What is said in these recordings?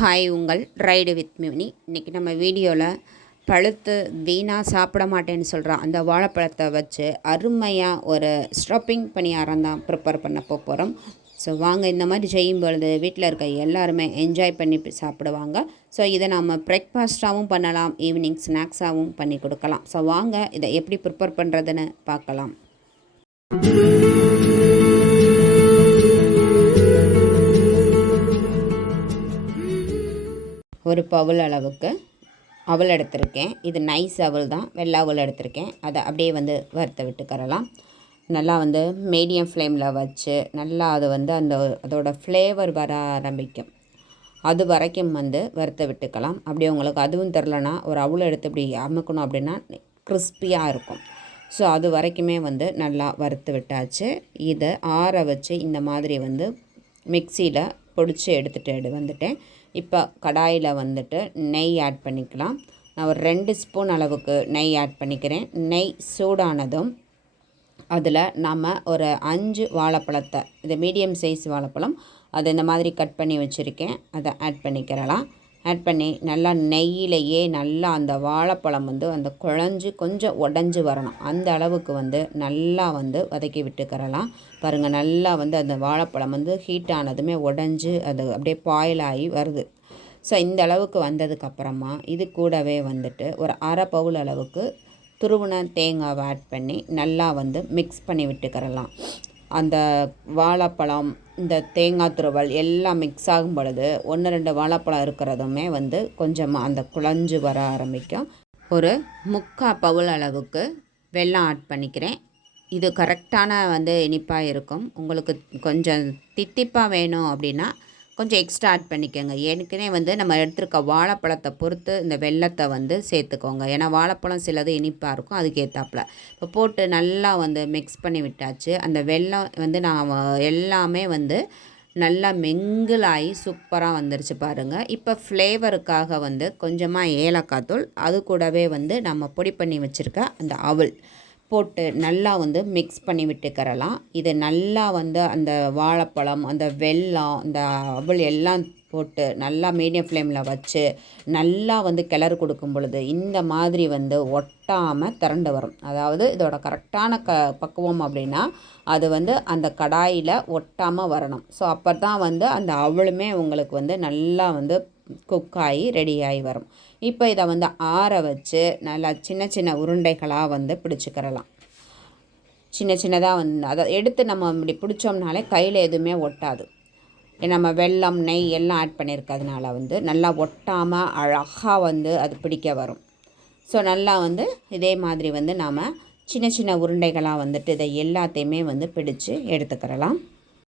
Hi உங்கள் ride with mini இன்றைக்கி நம்ம வீடியோவில் பழுத்து வீணாக சாப்பிட மாட்டேன்னு சொல்கிற அந்த வாழைப்பழத்தை வச்சு அருமையாக ஒரு ஸ்டப்பிங் பணியாரம் தான் ப்ரிப்பேர் பண்ண போகிறோம் ஸோ வாங்க இந்த மாதிரி செய்யும் பொழுது வீட்டில் இருக்க எல்லாருமே என்ஜாய் பண்ணி சாப்பிடுவாங்க. ஸோ இதை நம்ம பிரேக்ஃபாஸ்ட்டாகவும் பண்ணலாம் ஈவினிங் ஸ்நாக்ஸாகவும் பண்ணி கொடுக்கலாம். ஸோ வாங்க இதை எப்படி ப்ரிப்பேர் பண்ணுறதுன்னு பார்க்கலாம். ஒரு பவுல் அளவுக்கு அவல் எடுத்திருக்கேன். இது நைஸ் அவல் தான். வெள்ளை அவல் எடுத்திருக்கேன். அதை அப்படியே வந்து வறுத்த விட்டுக்கறலாம். நல்லா வந்து மீடியம் ஃப்ளேமில் வச்சு நல்லா அது வந்து அந்த அதோட ஃப்ளேவர் வர ஆரம்பிக்கும். அது வரைக்கும் வந்து வறுத்த விட்டுக்கலாம். அப்படியே உங்களுக்கு அதுவும் தெரிலனா ஒரு அவல் எடுத்து இப்படி அமுக்கணும் அப்படின்னா கிறிஸ்பியாக இருக்கும். ஸோ அது வரைக்குமே வந்து நல்லா வறுத்து விட்டாச்சு. இதை ஆற வச்சு இந்த மாதிரி வந்து மிக்சியில் பொடிச்சு எடுத்துகிட்டு எடு வந்துட்டேன். இப்போ கடாயில் வந்துட்டு நெய் ஆட் பண்ணிக்கலாம். நான் ஒரு ரெண்டு ஸ்பூன் அளவுக்கு நெய் ஆட் பண்ணிக்கிறேன். நெய் சூடானதும் அதில் நம்ம ஒரு அஞ்சு வாழைப்பழத்தை இது மீடியம் சைஸ் வாழைப்பழம் அதை இந்த மாதிரி கட் பண்ணி வச்சுருக்கேன். அதை ஆட் பண்ணிக்கிறலாம். ஆட் பண்ணி நல்லா நெய்யிலேயே நல்லா அந்த வாழைப்பழம் வந்து அந்த குழஞ்சு கொஞ்சம் உடஞ்சி வரணும். அந்த அளவுக்கு வந்து நல்லா வந்து வதக்கி விட்டுக்கிறலாம். பாருங்கள் நல்லா வந்து அந்த வாழைப்பழம் வந்து ஹீட் ஆனதுமே உடஞ்சி அது அப்படியே பாயில் ஆகி வருது. ஸோ இந்த அளவுக்கு வந்ததுக்கப்புறமா இது கூடவே வந்துட்டு ஒரு அரை பவுல் அளவுக்கு துருவின தேங்காவை ஆட் பண்ணி நல்லா வந்து மிக்ஸ் பண்ணி விட்டுக்கிறலாம். அந்த வாழைப்பழம் இந்த தேங்காய் துருவல் எல்லாம் மிக்ஸ் ஆகும் பொழுது ஒன்று ரெண்டு வாழைப்பழம் இருக்கிறதுமே வந்து கொஞ்சமாக அந்த குழஞ்சு வர ஆரம்பிக்கும். ஒரு முக்கால் பவுல் அளவுக்கு வெல்லம் ஆட் பண்ணிக்கிறேன். இது கரெக்டான வந்து இனிப்பாக இருக்கும். உங்களுக்கு கொஞ்சம் தித்திப்பாக வேணும் அப்படின்னா கொஞ்சம் எக்ஸ்ட்ரா ஆட் பண்ணிக்கோங்க. ஏற்கனவே வந்து நம்ம எடுத்துருக்க வாழைப்பழத்தை பொறுத்து இந்த வெள்ளத்தை வந்து சேர்த்துக்கோங்க. ஏன்னா வாழைப்பழம் சிலது இனிப்பாக இருக்கும். அதுக்கு ஏற்றாப்புல இப்போ போட்டு நல்லா வந்து மிக்ஸ் பண்ணி விட்டாச்சு. அந்த வெல்லம் வந்து நான் எல்லாமே வந்து நல்லா மெங்கிளாகி சூப்பராக வந்துருச்சு பாருங்கள் இப்போ ஃப்ளேவருக்காக வந்து கொஞ்சமாக ஏலக்காய் தூள். அது கூடவே வந்து நம்ம பொடி பண்ணி வச்சுருக்க அந்த அவல். போட்டு நல்லா வந்து மிக்ஸ் பண்ணி விட்டுக்கறலாம். இது நல்லா வந்து அந்த வாழைப்பழம் அந்த வெல்லம் அந்த அவள் எல்லாம் போட்டு நல்லா மீடியம் ஃப்ளேமில் வச்சு நல்லா வந்து கிளறு கொடுக்கும் பொழுது இந்த மாதிரி வந்து ஒட்டாமல் திரண்டு வரும். அதாவது இதோட கரெக்டான க பக்குவம் அப்படின்னா அது வந்து அந்த கடாயில் ஒட்டாமல் வரணும். ஸோ அப்போ தான் வந்து அந்த அவளுமே உங்களுக்கு வந்து நல்லா வந்து குக்காகி ரெடியாகி வரும். இப்போ இதை வந்து ஆற வச்சு நல்லா சின்ன சின்ன உருண்டைகளாக வந்து பிடிச்சிக்கிறலாம். சின்ன சின்னதாக வந்து அதை எடுத்து நம்ம இப்படி பிடிச்சோம்னாலே கையில் எதுவுமே ஒட்டாது. நம்ம வெல்லம் நெய் எல்லாம் ஆட் பண்ணியிருக்கிறதுனால வந்து நல்லா ஒட்டாமல் அழகாக வந்து அது பிடிக்க வரும். ஸோ நல்லா வந்து இதே மாதிரி வந்து நாம் சின்ன சின்ன உருண்டைகளாக வந்துட்டு இதை எல்லாத்தையுமே வந்து பிடிச்சு எடுத்துக்கிறலாம்.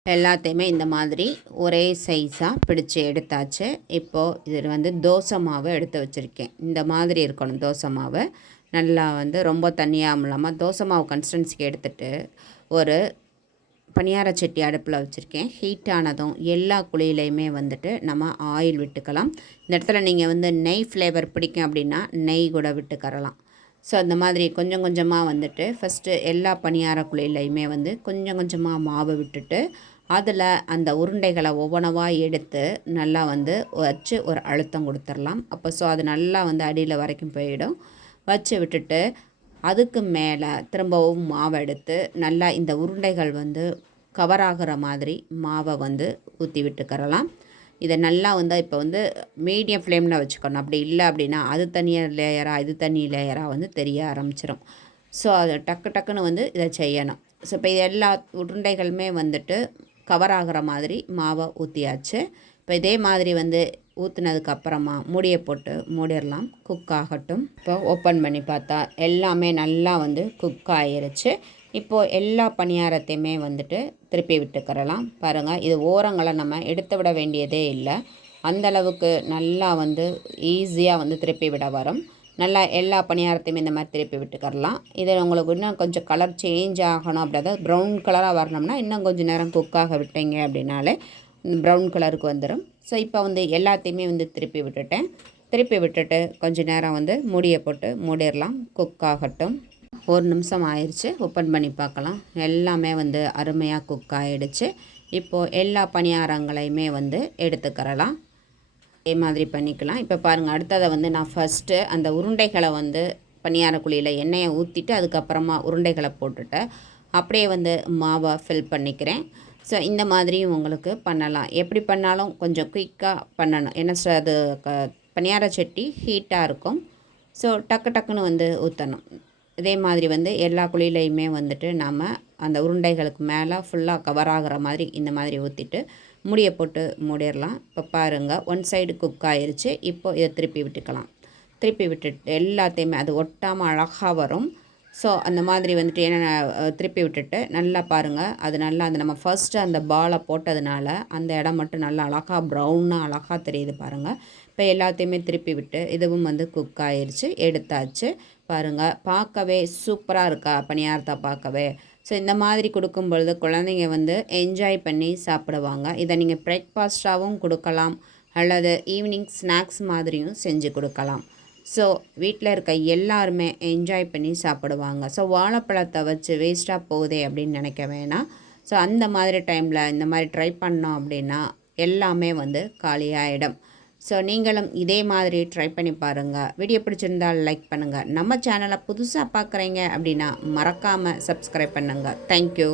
எல்லாத்தையுமே இந்த மாதிரி ஒரே சைஸாக பிடிச்சி எடுத்தாச்சு. இப்போது இது வந்து தோசை மாவு எடுத்து வச்சுருக்கேன். இந்த மாதிரி இருக்கணும் தோசை மாவு. நல்லா வந்து ரொம்ப தண்ணியாகவும் இல்லாமல் தோசை மாவு கன்சிஸ்டன்சிக்கு எடுத்துகிட்டு ஒரு பணியார சட்டி அடுப்பில் வச்சுருக்கேன். ஹீட் ஆனதும் எல்லா குழியிலையுமே வந்துட்டு நம்ம ஆயில் விட்டுக்கலாம். இந்த இடத்துல நீங்கள் வந்து நெய் ஃப்ளேவர் பிடிக்கும் அப்படின்னா நெய் கூட விட்டுக்கரலாம் ஸோ அந்த மாதிரி கொஞ்சம் கொஞ்சமாக வந்துட்டு ஃபஸ்ட்டு எல்லா பணியார குழியிலையுமே வந்து கொஞ்சம் கொஞ்சமாக மாவு விட்டுட்டு அதில் அந்த உருண்டைகளை ஒவ்வொன்றவாக எடுத்து நல்லா வந்து வச்சு ஒரு அழுத்தம் கொடுத்துடலாம். அப்போ ஸோ அது நல்லா வந்து அடியில் வரைக்கும் போயிடும். வச்சு விட்டுட்டு அதுக்கு மேலே திரும்பவும் மாவை எடுத்து நல்லா இந்த உருண்டைகள் வந்து கவர் ஆகிற மாதிரி மாவை வந்து ஊற்றி விட்டுக்கறலாம். இதை நல்லா வந்து இப்போ வந்து மீடியம் ஃப்ளேமில் வச்சுக்கணும். அப்படி இல்லை அப்படின்னா அது தனியாக லேயராக இது தனி லேயராக வந்து தெரிய ஆரம்பிச்சிடும் ஸோ அது டக்கு டக்குன்னு வந்து இதை செய்யணும். ஸோ இப்போ இது எல்லா உருண்டைகளுமே வந்துட்டு கவர் ஆகிற மாதிரி மாவை ஊற்றியாச்சு இப்போ இதே மாதிரி வந்து ஊற்றுனதுக்கு அப்புறமா மூடியை போட்டு மூடிடலாம். குக் ஆகட்டும். இப்போ ஓப்பன் பண்ணி பார்த்தா எல்லாமே நல்லா வந்து குக் ஆகிருச்சு இப்போது எல்லா பணியாரத்தையுமே வந்துட்டு திருப்பி விட்டுக்கிறலாம். பாருங்கள் இது ஓரங்களை நம்ம எடுத்து விட வேண்டியதே இல்லை. அந்தளவுக்கு நல்லா வந்து ஈஸியாக வந்து திருப்பி விட வரும். நல்லா எல்லா பணியாரத்தையுமே இந்த மாதிரி திருப்பி விட்டுக்கரலாம் இதை உங்களுக்கு இன்னும் கொஞ்சம் கலர் சேஞ்ச் ஆகணும் அப்படி ப்ரௌன் கலராக வரணும்னா இன்னும் கொஞ்சம் நேரம் குக்காக விட்டீங்க அப்படின்னாலே ப்ரௌன் கலருக்கு வந்துடும் ஸோ இப்போ வந்து எல்லாத்தையுமே வந்து திருப்பி விட்டுட்டேன். திருப்பி விட்டுட்டு கொஞ்சம் நேரம் வந்து மூடியை போட்டு மூடிடலாம். குக் ஆகட்டும். ஒரு நிமிஷம் ஆயிடுச்சு ஓப்பன் பண்ணி பார்க்கலாம். எல்லாமே வந்து அருமையாக குக் ஆகிடுச்சு இப்போது எல்லா பணியாரங்களையுமே வந்து எடுத்துக்கிறலாம். அதே மாதிரி பண்ணிக்கலாம். இப்போ பாருங்கள் அடுத்ததை வந்து நான் ஃபஸ்ட்டு அந்த உருண்டைகளை வந்து பணியார குழியில் எண்ணெயை ஊற்றிட்டு அதுக்கப்புறமா உருண்டைகளை போட்டுட்டு அப்படியே வந்து மாவை ஃபில் பண்ணிக்கிறேன். ஸோ இந்த மாதிரியும் உங்களுக்கு பண்ணலாம். எப்படி பண்ணாலும் கொஞ்சம் குயிக்காக பண்ணணும். ஏன்னா அது க பணியார சட்டி ஹீட்டாக இருக்கும். ஸோ டக்கு டக்குன்னு வந்து ஊற்றணும் இதே மாதிரி வந்து எல்லா குழியிலையுமே வந்துட்டு நாம் அந்த உருண்டைகளுக்கு மேலே ஃபுல்லாக கவர் ஆகுற மாதிரி இந்த மாதிரி ஊற்றிட்டு முடியை போட்டு மூடிடலாம். இப்போ பாருங்கள் ஒன் சைடு குக் ஆயிடுச்சு இப்போ இதை திருப்பி விட்டுக்கலாம். திருப்பி விட்டுட்டு எல்லாத்தையுமே அது ஒட்டாமல் அழகாக வரும். ஸோ அந்த மாதிரி வந்துட்டு என்ன திருப்பி விட்டுட்டு நல்லா பாருங்கள் அது நல்லா அந்த நம்ம ஃபர்ஸ்ட்டு அந்த பாலை போட்டதுனால அந்த இடம் மட்டும் நல்லா அழகாக ப்ரௌனாக அழகாக தெரியுது பாருங்கள் இப்போ எல்லாத்தையுமே திருப்பி விட்டு இதுவும் வந்து குக் ஆயிடுச்சு எடுத்தாச்சு. பாருங்கள் பார்க்கவே சூப்பராக இருக்கா? பணியாரத்தை பார்க்கவே. ஸோ இந்த மாதிரி கொடுக்கும் பொழுது குழந்தைங்க வந்து என்ஜாய் பண்ணி சாப்பிடுவாங்க. இதை நீங்கள் பிரேக்ஃபாஸ்ட்டாகவும் கொடுக்கலாம். அல்லது ஈவினிங் ஸ்நாக்ஸ் மாதிரியும் செஞ்சு கொடுக்கலாம். ஸோ வீட்டில் இருக்க எல்லாருமே என்ஜாய் பண்ணி சாப்பிடுவாங்க. ஸோ வாழைப்பழத்தை வச்சு வேஸ்ட்டாக போகுதே அப்படின்னு நினைக்க வேணாம். ஸோ அந்த மாதிரி டைமில் இந்த மாதிரி ட்ரை பண்ணோம் அப்படின்னா எல்லாமே வந்து காலியாகிடும் ஸோ நீங்களும் இதே மாதிரி ட்ரை பண்ணி பாருங்கள் வீடியோ பிடிச்சிருந்தால் லைக் பண்ணுங்கள் நம்ம சேனலை புதுசாக பார்க்குறீங்க அப்படின்னா மறக்காமல் சப்ஸ்கிரைப் பண்ணுங்கள் தேங்க்யூ